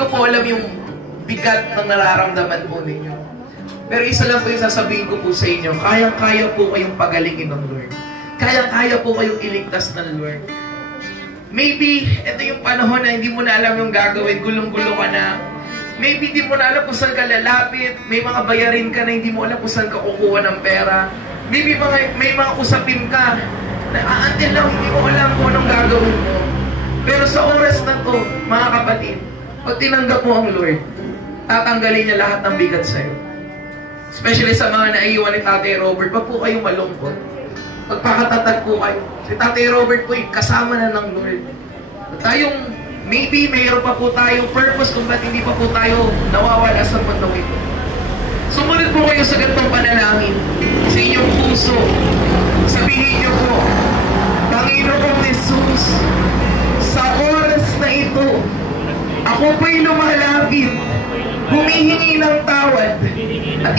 ko po alam yung bigat ng nararamdaman po ninyo. Pero isa lang po yung sasabihin ko po sa inyo, kayang-kaya po kayong pagalingin ng Lord. Kayang-kaya po kayong iligtas ng Lord. Maybe, ito yung panahon na hindi mo na alam yung gagawin, gulong-gulo ka na. Maybe hindi mo na alam kung saan ka lalapit, may mga bayarin ka na hindi mo alam kung saan ka kukuha ng pera. Maybe may mga usapin ka na until now hindi mo alam kung anong gagawin mo. Pero sa oras na to, mga kapatid, pag tinanggap mo ang Lord, tatanggalin niya lahat ng bigat sa'yo. Especially sa mga naiiwan ni Tatay Robert, wag po kayong malungkot. Magpakatatag po kayo. Si Tatay Robert po, kasama na ng Lord. Tayong, maybe mayroon pa po tayong purpose kung ba't hindi pa po tayo nawawala sa mundo ito. Sumunod po kayo sa ganitong panalangin sa inyong puso. Sabihin niyo po, Panginoong Jesus, sa oras na ito, ako po'y lumalapit, humihingi ng tawad, at